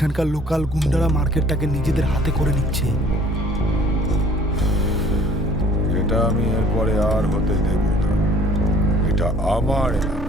এখানকার লোকাল গুন্ডারা মার্কেটটাকে নিজেদের হাতে করে নিচ্ছে। এটা আমি এরপরে আর হতে দেব এটা আমার এলাকা।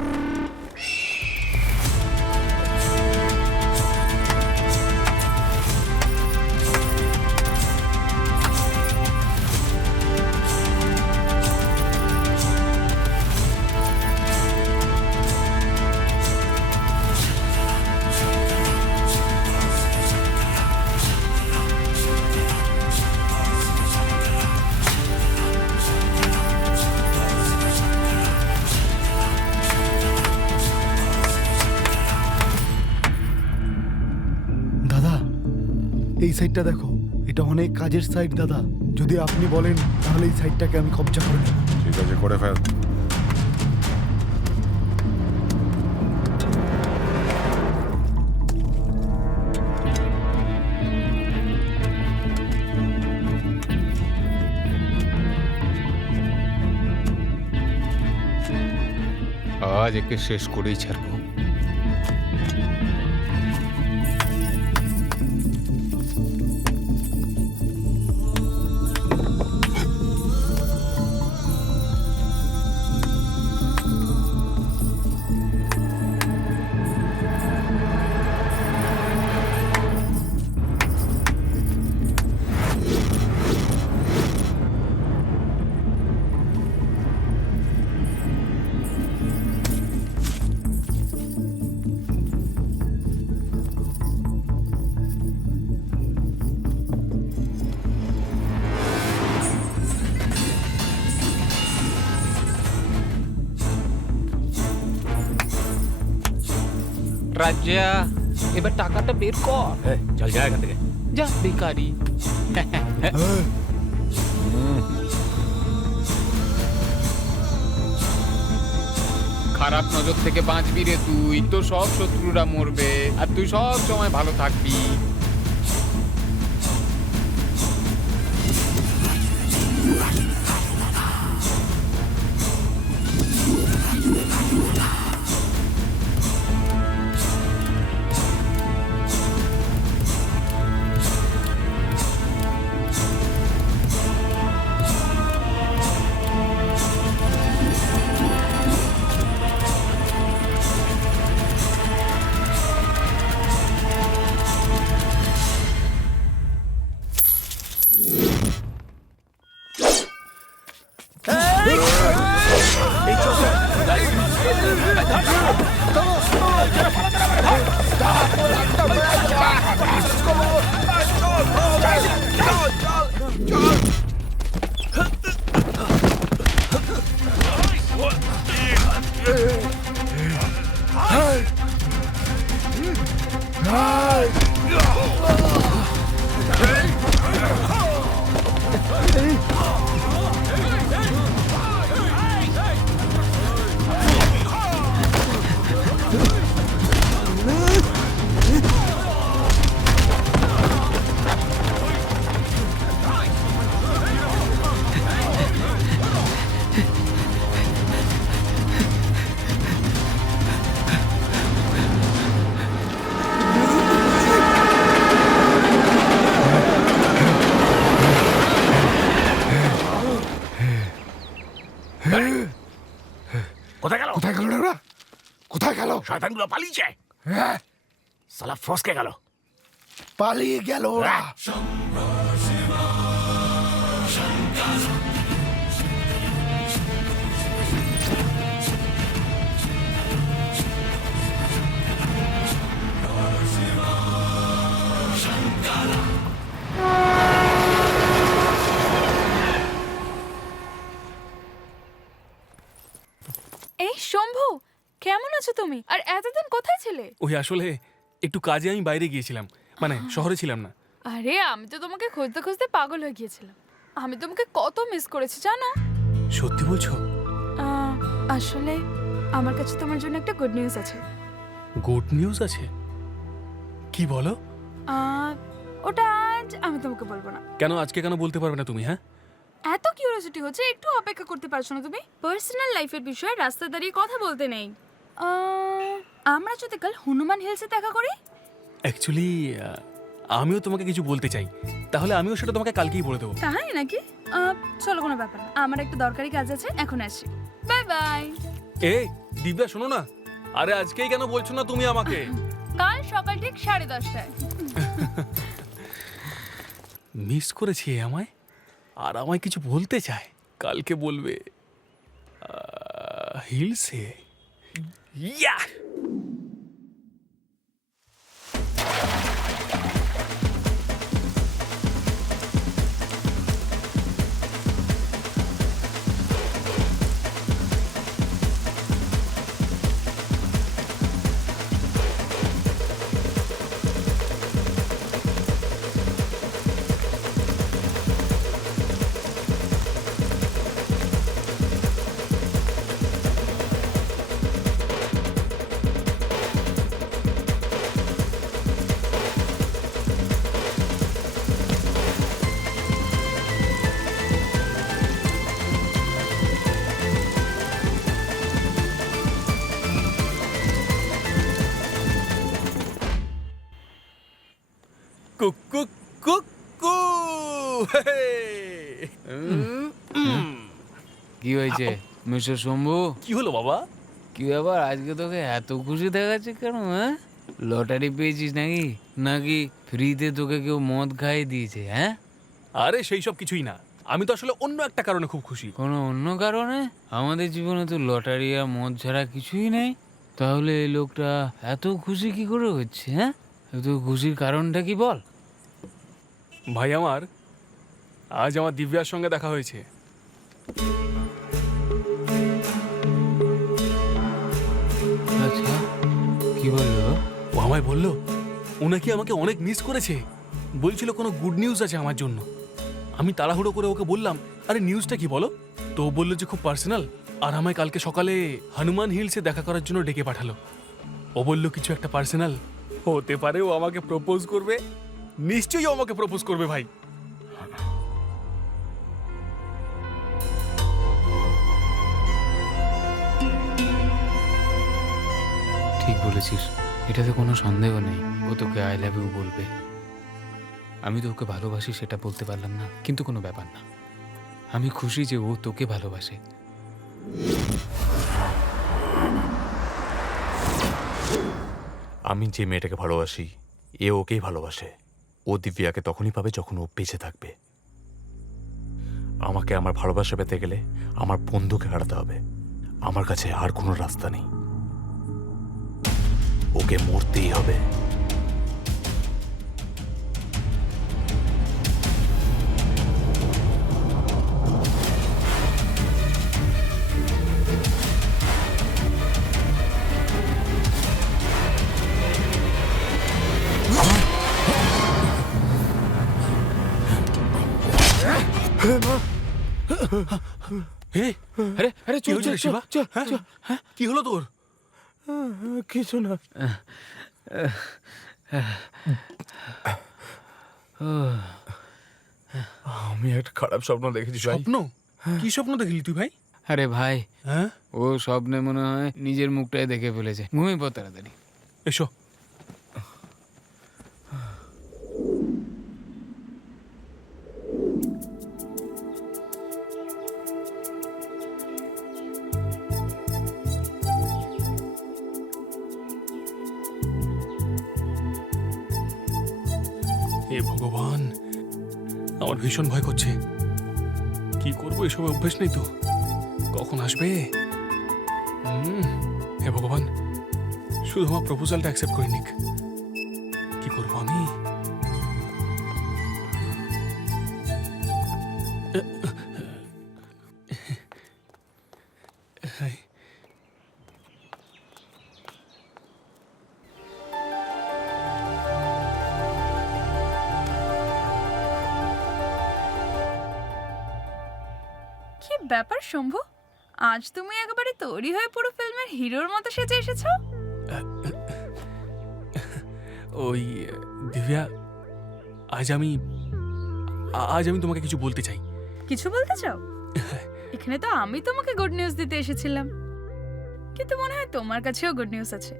এই সাইডটা দেখো। এটা অনেক কাজের সাইড দাদা। যদি আপনি বলেন তাহলে এই সাইডটাকে আমি কবজা করে নেব। ঠিক আছে করে ফেল। আজ একে শেষ করেই ছাড়বো। রাজা এবার টাকাটা বের কর। চল যা এখান থেকে। যা বেকারি খারাপ নজর থেকে বাঁচবি রে তুই তো সব শত্রুরা মরবে আর তুই সব সময় ভালো থাকবি। Yeah. গেল শয়তানগুলো পালিয়েছে। হ্যাঁ সালা ফসকে গেল। পালিয়ে গেল ওরা। এই শম্ভু কেমন আছো তুমি? আর এতদিন কোথায় ছিলে? ওই আসলে একটু কাজে আমি বাইরে গিয়েছিলাম। মানে শহরে ছিলাম না। আরে আমি তো তোমাকে খুঁজতে খুঁজতে পাগল হয়ে গিয়েছিলাম। আমি তোমাকে কত মিস করেছি জানো? সত্যি বলছো? আহ, আসলে আমার কাছে তোমার জন্য একটা গুড নিউজ আছে। গুড নিউজ আছে? কি বলো? আহ, ওটা আজ আমি তোমাকে বলব না। কেন আজকে কেন বলতে পারবে না তুমি হ্যাঁ? এত কিউরিওসিটি হচ্ছে একটু অপেক্ষা করতে পারছ না তুমি? পার্সোনাল লাইফের বিষয়ে রাস্তা দাঁড়িয়ে কথা বলতে নেই। আহ, আমরা যদি কাল হনুমান হিলসে দেখা করি? অ্যাকচুয়ালি আমিও তোমাকে কিছু বলতে চাই। তাহলে আমিও সেটা তোমাকে কালকেই বলে দেবো। তাই নাকি? আহ, চলো কোনো ব্যাপার না। আমার একটা দরকারি কাজ আছে এখন আসি। বাই বাই এ দিব্যা শোনো না। আরে আজকেই কেন বলছো না তুমি আমাকে? কাল সকাল ঠিক সাড়ে দশটায়। মিস করেছি এ আমায়? আর আমায় কিছু বলতে চায়? কালকে বলবে হিলসে। Yeah. হয়েছে মিস্টার শম্ভু। কি হলো বাবা? কি ব্যাপার? আজকে তোকে এত খুশি দেখাচ্ছে কেন হ্যাঁ? লটারি পেয়েছিস নাকি? নাকি ফ্রিতে তোকে কেউ মদ খাইয়ে দিয়েছে হ্যাঁ? আরে সেই সব কিছুই না। আমি তো আসলে অন্য একটা কারণে খুব খুশি। কোনো অন্য কারণে? আমাদের জীবনে তো লটারি আর মদ ছাড়া কিছুই নেই। তাহলে এই লোকটা এত খুশি কি করে হচ্ছে হ্যাঁ? এত খুশির কারণটা কি বল? ভাই আমার আজ আমার দিব্যার সঙ্গে দেখা হয়েছে। আমায় বলল ও নাকি আমাকে অনেক মিস করেছে। বলছিল কোনো গুড নিউজ আছে আমার জন্য। আমি তাড়াহুড়ো করে ওকে বললাম আরে নিউজটা কি বলো? তো ও বলল যে খুব পার্সোনাল আর আমায় কালকে সকালে হনুমান হিলসে দেখা করার জন্য ডেকে পাঠালো। ও বলল কিছু একটা পার্সোনাল হতে পারে ও আমাকে প্রপোজ করবে। নিশ্চয়ই আমাকে প্রপোজ করবে ভাই। ঠিক বলেছিস। এটাতে কোনো সন্দেহ নেই। ও তোকে আই লাভ ইউ বলবে। আমি তো ওকে ভালোবাসি, সেটা বলতে পারলাম না। কিন্তু কোনো ব্যাপার না। আমি খুশি যে ও তোকে ভালোবাসে। আমি যে মেয়েটাকে ভালোবাসি, এ ওকেই ভালোবাসে। ও দিব্যাকে তখনই পাবে যখন ও বেঁচে থাকবে। আমাকে আমার ভালোবাসা পেতে গেলে আমার বন্ধুকে হারাতে হবে। আমার কাছে আর কোনো রাস্তা নেই। ওকে মরতেই হবে। হে আরে আরে কি হয়েছে রে শিবা? হ্যাঁ? কি হলো তোর? কিছু না। আমি একটা খারাপ স্বপ্ন দেখেছি ভাই। স্বপ্ন? কি স্বপ্ন দেখলি তুই ভাই? আরে ভাই। হ্যাঁ? ও স্বপ্নে মনে হয় নিজের মুখটাই দেখে ফেলেছে। ঘুমিয়ে পড় তাড়াতাড়ি। এসো। হে ভগবান, আমার ভীষণ ভয় করছে। কি করব, এসবে অভ্যেস নেই তো। কখন আসবে? হে ভগবান, শুধু আমার প্রপোজালটা অ্যাকসেপ্ট করে নিক। আজ তুমি একেবারে তৈরি হয়ে পুরো ফিল্মের হিরোর মতো সেজে এসেছ? ওই দিব্যা আজ আমি আজ আমি তোমাকে কিছু বলতে চাই। কিছু বলতে চাও? এখানে তো আমি তোমাকে গুড নিউজ দিতে এসেছিলাম। কিন্তু মনে হয় তোমার কাছেও গুড নিউজ আছে।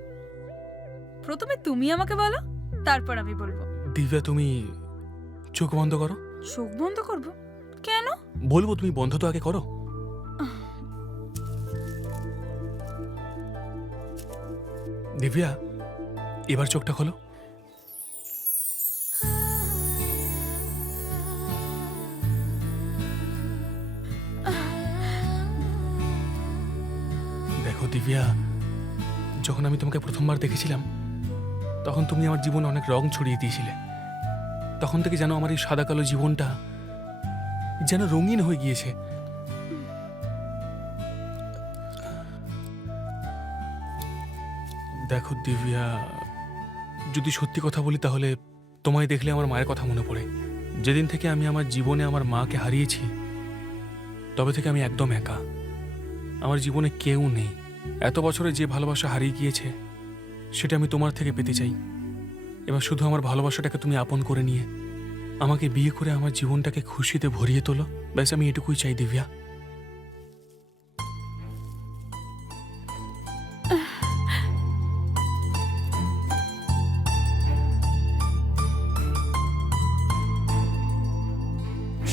প্রথমে তুমি আমাকে বলো তারপর আমি বলব। দিব্যা তুমি চোখ বন্ধ করো। চোখ বন্ধ করব? কেন? বলব তুমি বন্ধ তো আগে করো। দিব্যা, এবার চোখটা খোলো। দেখো দিব্যা, যখন আমি তোমাকে প্রথমবার দেখেছিলাম, তখন তুমি আমার জীবনে অনেক রং ছড়িয়ে দিয়েছিলে। তখন থেকে যেন আমার এই সাদা কালো জীবনটা যেন রঙিন হয়ে গিয়েছে। দেখো দিব্যা যদি সত্যি কথা বলি তাহলে তোমায় দেখলে আমার মায়ের কথা মনে পড়ে। যেদিন থেকে আমি আমার জীবনে আমার মাকে হারিয়েছি, তবে থেকে আমি একদম একা। আমার জীবনে কেউ নেই। এত বছরে যে ভালোবাসা হারিয়ে গিয়েছে, সেটা আমি তোমার থেকে পেতে চাই। এবার শুধু আমার ভালোবাসাটাকে তুমি আপন করে নিয়ে, আমাকে বিয়ে করে আমার জীবনটাকে খুশিতে ভরিয়ে তোলো। ব্যাস, আমি এটুকুই চাই দিব্যা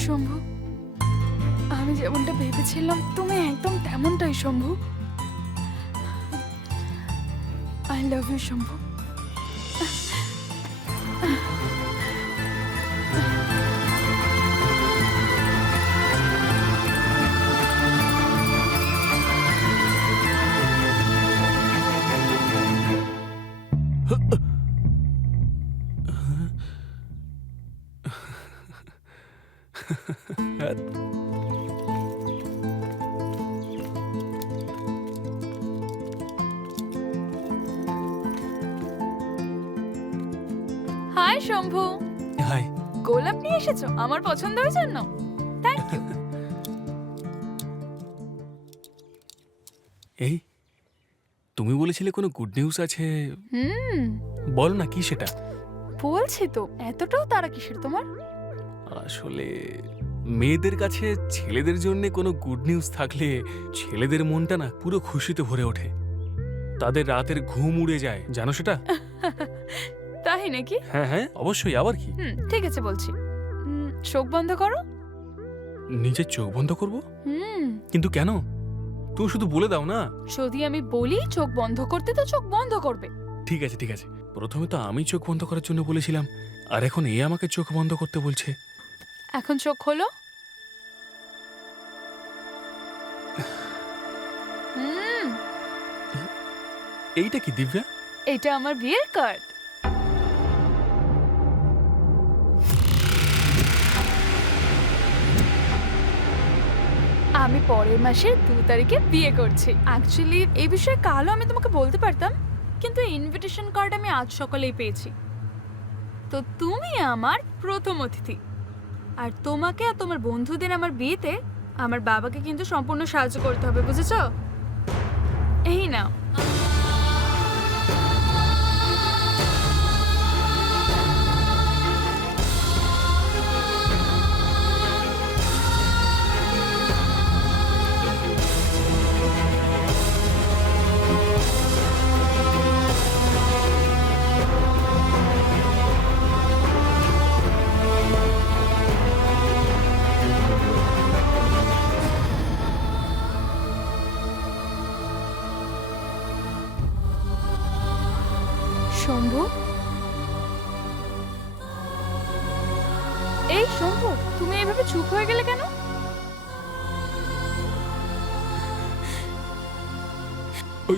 শম্ভু আমি যেমনটা ভেবেছিলাম তুমি একদম তেমনটাই Shambhu I love you Shambhu আমার পছন্দের জন্য। থ্যাংক ইউ এই তুমি বলেছিলে কোনো গুড নিউজ আছে? হুম। বল না কি সেটা? বলছি তো এতটাও তারা কিসের তোমার? আসলে মেয়েদের কাছে ছেলেদের জন্য কোনো গুড নিউজ থাকলে ছেলেদের মনটা না পুরো খুশিতে ভরে ওঠে। তাদের রাতের ঘুম উড়ে যায় জানো সেটা? তাই নাকি? হ্যাঁ হ্যাঁ অবশ্যই আবার কি? হুম ঠিক আছে বলছি। চোখ বন্ধ করো। নিজের চোখ বন্ধ করব? হুম। কিন্তু কেন? তুমি শুধু বলে দাও না। যদি আমি বলি চোখ বন্ধ করতে তো চোখ বন্ধ করবে। ঠিক আছে ঠিক আছে। প্রথমে তো আমি চোখ বন্ধ করার জন্য বলেছিলাম আর এখন এ আমাকে চোখ বন্ধ করতে বলছে। এখন চোখ খোলো। হুম। এইটা কি দিব্যা? এটা আমার বিয়ের কার্ড। আমি পরের মাসের দু তারিখে বিয়ে করছি। অ্যাকচুয়ালি এই বিষয়ে কালও আমি তোমাকে বলতে পারতাম, কিন্তু ইনভিটেশন কার্ড আমি আজ সকালেই পেয়েছি। তো তুমি আমার প্রথম অতিথি। আর তোমাকে আর তোমার বন্ধুদের আমার বিয়েতে আমার বাবাকে কিন্তু সম্পূর্ণ সাহায্য করতে হবে, বুঝেছ? এই নাও।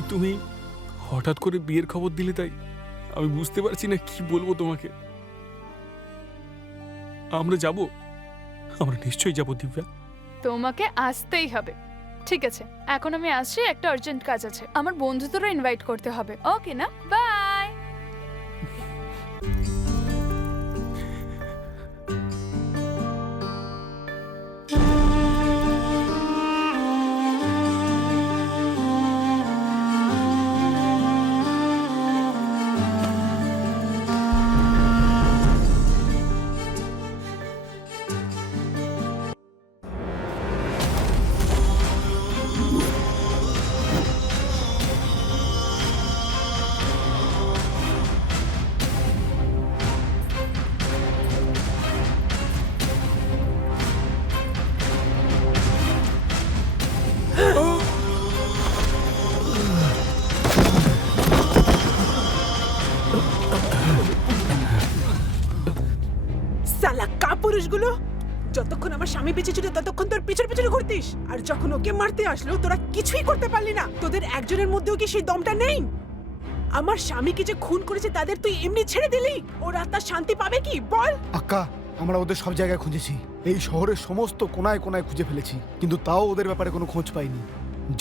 ওই তুমি হঠাৎ করে বিয়ের খবর দিলে তাই? আমি বুঝতে পারছি না কি বলব তোমাকে। আমরা যাব? আমরা নিশ্চয়ই যাব, দিব্যা। তোমাকে আসতেই হবে। ঠিক আছে, এখন আমি আসছি, একটা আর্জেন্ট কাজ আছে। আমার বন্ধুদেরও ইনভাইট করতে হবে। ওকে না? বাই পিছনে আর যখন ওকে মারতে আসলো তোরা কিছুই করতে পারলি না। তোদের একজনের মধ্যেও কি সেই দমটা নেই? আমার স্বামীকে যে খুন করেছে তাদের তুই এমনি ছেড়ে দিলি? ওর আত্মার শান্তি পাবে কি? বল। আক্কা আমরা ওদের সব জায়গায় খুঁজেছি। এই শহরের সমস্ত কোনায় কোনায় খুঁজে ফেলেছি। কিন্তু তাও ওদের ব্যাপারে কোনো খোঁজ পাইনি।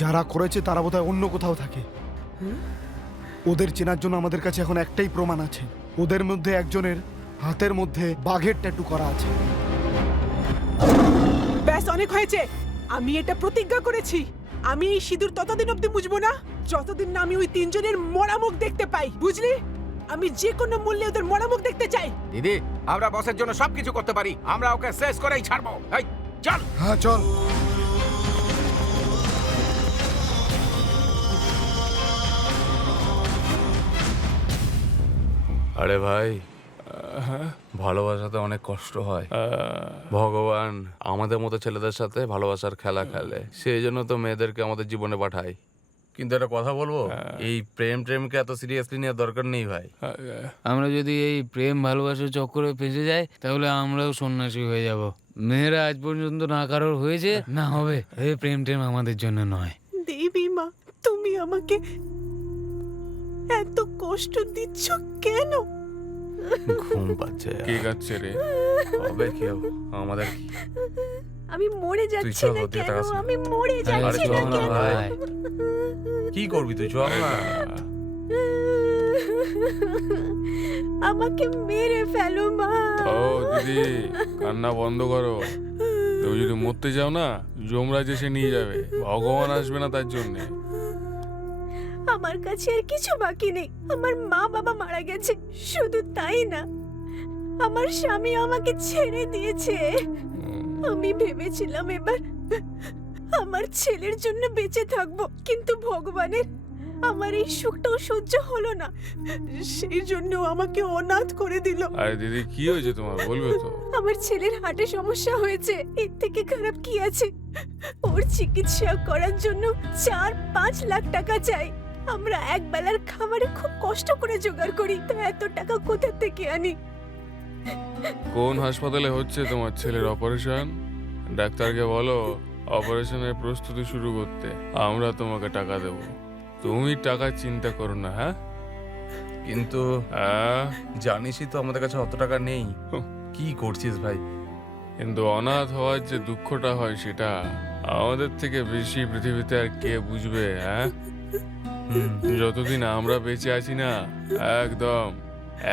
যারা করেছে তারা বোধহয় অন্য কোথাও থাকে। ওদের চেনার জন্য আমাদের কাছে এখন একটাই প্রমাণ আছে। ওদের মধ্যে একজনের হাতের মধ্যে বাঘের ট্যাটু করা আছে। ব্যাস অনেক হয়েছে। আমি এটা প্রতিজ্ঞা করেছি। আমি এই সিঁদুর ততদিন অব্দি বুঝব না যতদিন না আমি ওই তিনজনের মরা মুখ দেখতে পাই বুঝলি? আমি যে কোনো মূল্যে ওদের মরা মুখ দেখতে চাই। দিদি আমরা বসের জন্য সবকিছু করতে পারি আমরা ওকে শেষ করেই ছাড়বো। এই চল। হ্যাঁ চল। আরে ভাই ভালোবাসাতে অনেক কষ্ট হয়। ভগবান আমাদের মতো ছেলেদের সাথে ভালোবাসার খেলা খেলে। সেই জন্য তো মেয়েদেরকে আমাদের জীবনে পাঠায় কিন্তু একটা কথা বলব? এই প্রেম প্রেমকে এত সিরিয়াসলি নেওয়ার দরকার নেই ভাই। আমরা যদি এই প্রেম ভালোবাসার চক্করে ফেঁসে যাই তাহলে আমরাও সন্ন্যাসী হয়ে যাব। মেয়েরা আজ পর্যন্ত না কারোর হয়েছে না হবে। এই প্রেম টেম আমাদের জন্য নয়। দেবী মা তুমি আমাকে এত কষ্ট দিচ্ছ কেন? ঘুম পাচ্ছে। কে গাচ্ছে রে? হবে কি আমাদের কি? আমি মরে যাচ্ছি না কেন? আমি মরে যাচ্ছি না না কেন? কি করবি তুই? চল না। আমাকে মেরে ফেলো মা। ও দিদি কান্না বন্ধ করো। তুমি যদি মরতে যাও না যমরাজ এসে নিয়ে যাবে। ভগবান আসবে না তার জন্যে। আমার কাছে আর কিছু বাকি নেই। আমার মা বাবা মারা গেছে শুধু তাই না আমার স্বামী আমাকে ছেড়ে দিয়েছে। আমি ভেবেছিলাম এবার আমার ছেলের জন্য বেঁচে থাকব কিন্তু ভগবানের আমার এই সুখটাও সহ্য হলো না। সেই জন্য আমাকে অনাথ করে দিল। আরে দিদি কি হয়েছে তোমার? বলবে তো। আমার ছেলের হার্টে সমস্যা হয়েছে এর থেকে খারাপ কি আছে? ওর চিকিৎসা করার জন্য চার পাঁচ লাখ টাকা চাই। আমরা এক বেলার খাবারে খুব কষ্ট করে জোগাড় করি তো এত টাকা কোথা থেকে আনি? কোন হাসপাতালে হচ্ছে তোমার ছেলের অপারেশন? ডাক্তারকে বলো অপারেশনের প্রস্তুতি শুরু করতে আমরা তোমাকে টাকা দেব। তুমি টাকা চিন্তা করো না হ্যাঁ? কিন্তু হ্যাঁ জানিসই তো আমাদের কাছে অত টাকা নেই। কি করছিস ভাই? কিন্তু অনাথ হওয়ার যে দুঃখটা হয় সেটা আমাদের থেকে বেশি পৃথিবীতে আর কে বুঝবে হ্যাঁ? যতদিন আমরা বেঁচে আছি না একদম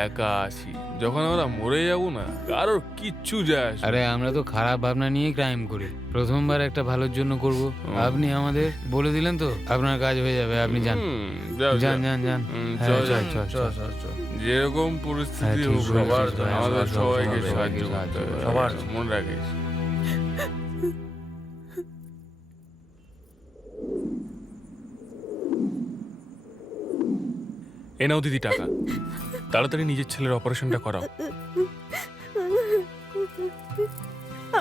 একা আছি যখন আমরা মরে যাব না কারোর কিচ্ছু যায় আসবে না। আরে আমরা তো খারাপ ভাবনা নিয়ে ক্রাইম করি প্রথমবার একটা ভালোর জন্য করব আপনি আমাদের বলে দিলেন তো আপনার কাজ হয়ে যাবে আপনি যান হুম, যাও, যান যাও। যান যান হুম, হ্যাঁ, চল, চল, চল, চল, চল। চল, চল। যেরকম হ্যাঁ, পরিস্থিতি ঠিক হোক বলেছিস সবার ভাই, আমাদের সবার সবাইকে সবাইকে সাহায্য সাহায্য করতে হবে। মনে রাখিস এ নাও দিদি টাকা। তাড়াতাড়ি নিজের ছেলের অপারেশনটা করাও।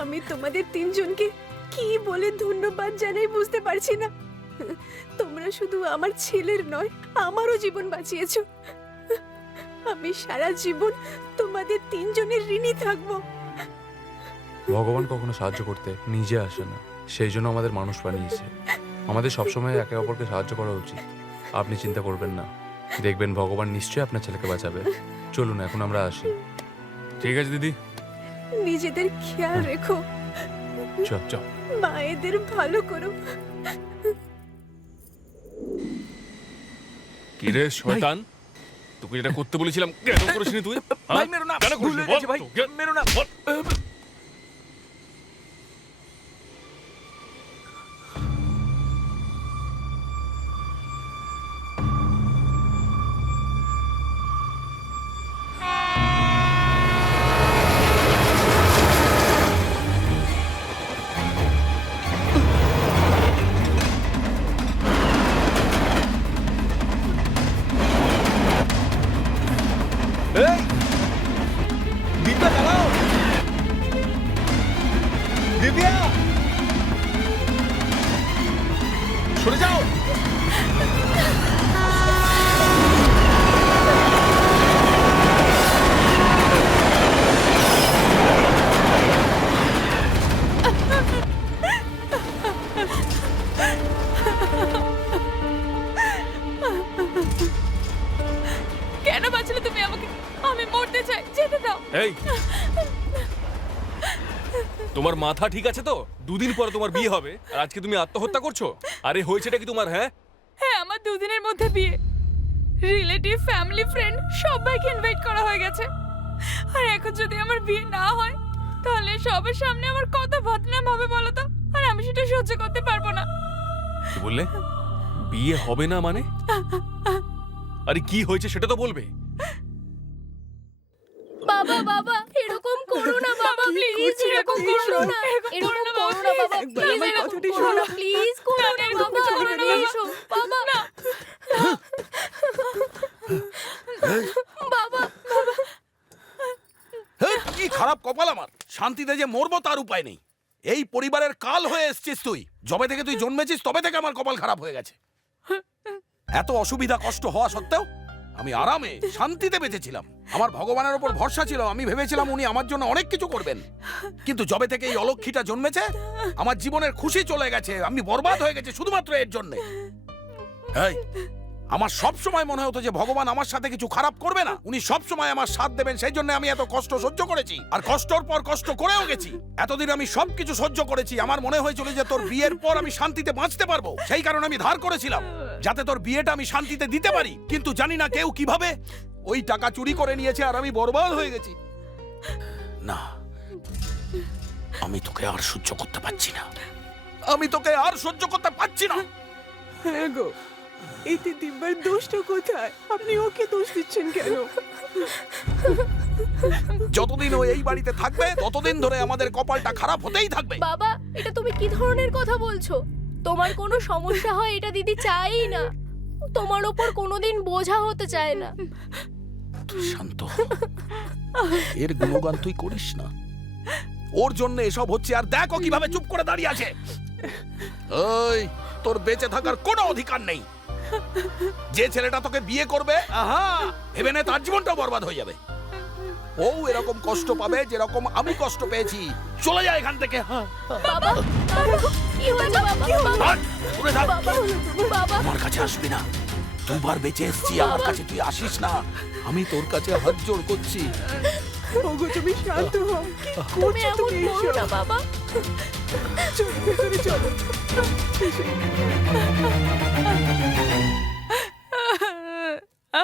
আমি তোমাদের তিনজনকে কি বলে ধন্যবাদ জানাই বুঝতে পারছি না। তোমরা শুধু আমার ছেলের নয় আমারও জীবন বাঁচিয়েছো। আমি সারা জীবন তোমাদের তিনজনের ঋণী থাকব। ভগবান কখনো সাহায্য করতে নিজে আসে না সেই জন্য আমাদের মানুষ বানিয়েছে। আমাদের সবসময় একে অপরকে সাহায্য করা উচিত। আপনি চিন্তা করবেন না। দেখবেন ভগবান নিশ্চয়ই আপনার ছেলেকে বাঁচাবে। চলুন এখন আমরা আসি। ঠিক আছে দিদি? নিজেদের খেয়াল রেখো। চল চল মায়েদের ভালো করো। কিরে শয়তান? তোকে যেটা করতে বলেছিলাম কেন করিসনি তুই? হ্যাঁ? ভাই মেরো না। কেন ভুল করিসনি? গেছে বল ভাই। মেরো না। মাথা ঠিক আছে তো? দুদিন পরে তোমার বিয়ে হবে। আর আজকে তুমি আত্মহত্যা করছ? আরে হয়েছেটা কি তোমার হ্যাঁ? হ্যাঁ আমার দুদিনের মধ্যে বিয়ে। রিলেটিভ ফ্যামিলি ফ্রেন্ড সবাইকে ইনভাইট করা হয়ে গেছে। আর এখন যদি আমার বিয়ে না হয় তাহলে সবার সামনে আমার কত বদনাম হবে বলো তো? আর আমি সেটা সহ্য করতে পারব না। কি বললে? বিয়ে হবে না মানে? আরে কি হয়েছে সেটা তো বলবে। বাবা বাবা এরকম করো না বাবা প্লিজ এরকম করো না। এরকম করো না বাবা প্লিজ আমার কথাটি করো না শোনো। প্লিজ করো না এরকম বাবা করো না, প্লিজ বাবা। না। বাবা কি খারাপ কপাল আমার? শান্তিতে যে মরবো তার উপায় নেই। এই পরিবারের কাল হয়ে এসছিস তুই। যবে থেকে তুই জন্মেছিস তবে থেকে আমার কপাল খারাপ হয়ে গেছে। এত অসুবিধা কষ্ট হওয়া সত্ত্বেও আমি আরামে শান্তিতে বেঁচেছিলাম। আমার ভগবানের ওপর ভরসা ছিল, আমি ভেবেছিলাম উনি আমার জন্য অনেক কিছু করবেন। কিন্তু যবে থেকে এই অলক্ষীটা জন্মেছে, আমার জীবনের খুশি চলে গেছে, আমি বরবাদ হয়ে গেছে শুধুমাত্র এর জন্য। আমার সব সময় মনে হতো যে ভগবান আমার সাথে কিছু খারাপ করবে না। উনি সব সময় আমার সাথ দেবেন, সেই জন্য আমি এত কষ্ট সহ্য করেছি। আর কষ্টর পর কষ্ট করেও গেছি। এতদিন আমি সব কিছু সহ্য করেছি। আমার মনে হয়েছিল যে তোর বিয়ের পর আমি শান্তিতে বাঁচতে পারব। সেই কারণে আমি ধার করেছিলাম, যাতে তোর বিয়েটা আমি শান্তিতে দিতে পারি। কিন্তু জানি না কেউ কীভাবে ওই টাকা চুরি করে নিয়েছে আর আমি বরবাদ হয়ে গেছি। না, আমি তোকে আর সহ্য করতে পারছি না। আমি তোকে আর সহ্য করতে পারছি না। হ্যাঁ গো। এতে দিব্যার দোষটা কোথায়? আপনি ওকে দোষ দিচ্ছেন কেন? যতদিন ও এই বাড়িতে থাকবে ততদিন ধরে আমাদের কপালটা খারাপ হতেই থাকবে। বাবা এটা তুমি কি ধরনের কথা বলছো? তোমার কোনো সমস্যা হয় এটা দিদি চাই না। তোমার ওপর কোনোদিন বোঝা হতে চায় না। শান্ত হ। এর গুণগান তুই করিস না। ওর জন্য এসব হচ্ছে আর দেখো কীভাবে চুপ করে দাঁড়িয়ে আছে। ওই তোর বেঁচে থাকার কোনো অধিকার নেই। যে ছেলেটা তোকে বিয়ে করবে আহা! ভেবে নে তার জীবনটা বরবাদ হয়ে যাবে। ও এরকম কষ্ট পাবে যেরকম আমি কষ্ট পেয়েছি। চলে যায় এখান থেকে। হ্যাঁ। আমার কাছে আসবি না। দুবার বেঁচে এসছি আমার কাছে তুই আসিস না। আমি তোর কাছে হাত জোড় করছি। ওগো তুমি শান্ত হও। তুমি এমন করো না বাবা। চলো ভেতরে চলো। এর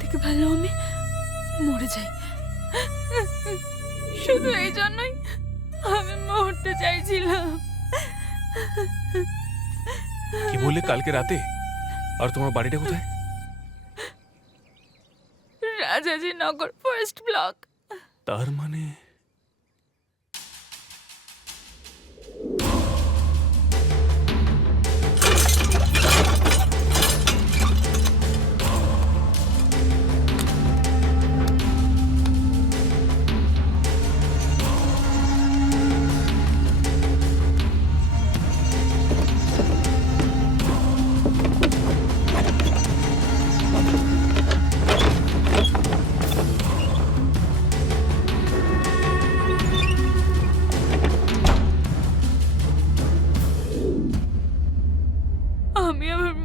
থেকে ভালো আমি মরে যাই। শুধু এই জন্যই আমি মরতে চাইছিলাম। কি বললে কালকে রাতে? আর তোমার বাড়িটা কোথায়? নগর ফার্স্ট ব্লক তার মানে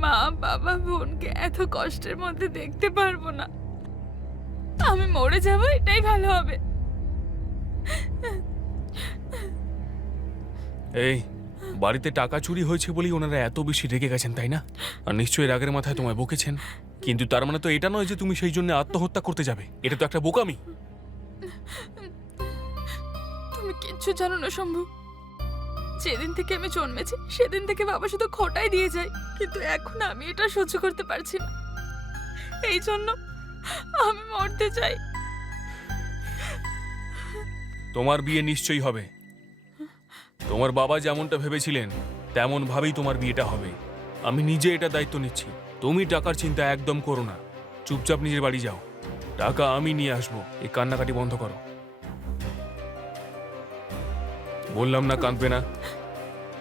মা বাবা বোনকে এত কষ্টের মধ্যে দেখতে পারব না। আমি মরে যাব এটাই ভালো হবে। এই বাড়িতে টাকা চুরি হয়েছে বলেই ওনারা এত বেশি রেগে গেছেন তাই না? আর নিশ্চয়ই রাগের মাথায় তোমায় বকেছেন। কিন্তু তার মানে তো এটা নয় যে তুমি সেই জন্য আত্মহত্যা করতে যাবে। এটা তো একটা বোকামি। তুমি কিচ্ছু জানো না শম্ভু। যেদিন থেকে আমি জন্মেছি, সেদিন থেকে বাবা শুধু খোটাই দিয়ে যায়। কিন্তু এখন আমি এটা সহ্য করতে পারছি না। এই জন্য আমি মরতে চাই। তোমার বিয়ে নিশ্চয়ই হবে। তোমার বাবা যেমনটা ভেবেছিলেন তেমন ভাবেই তোমার বিয়েটা হবে। আমি নিজে এটা দায়িত্ব নিচ্ছি। তুমি টাকার চিন্তা একদম করো না। চুপচাপ নিজের বাড়ি যাও। টাকা আমি নিয়ে আসব। এই কান্নাকাটি বন্ধ করো। বললাম না কাঁদবে না।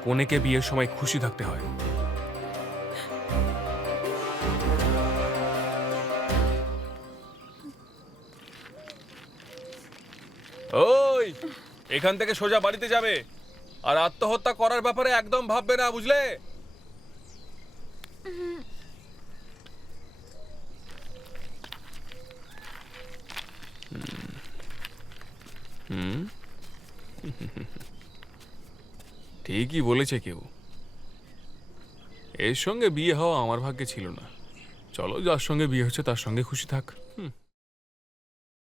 কনেকে বিয়ের সময় খুশি থাকতে হয়। ওই, এখান থেকে সোজা বাড়িতে যাবে। আর আত্মহত্যা করার ব্যাপারে একদম ভাববে না, বুঝলে হুম ঠিকই বলেছে কেউ। এর সঙ্গে বিয়ে হওয়া আমার ভাগ্যে ছিল না। চলো যার সঙ্গে বিয়ে হচ্ছে তার সঙ্গে খুশি থাক।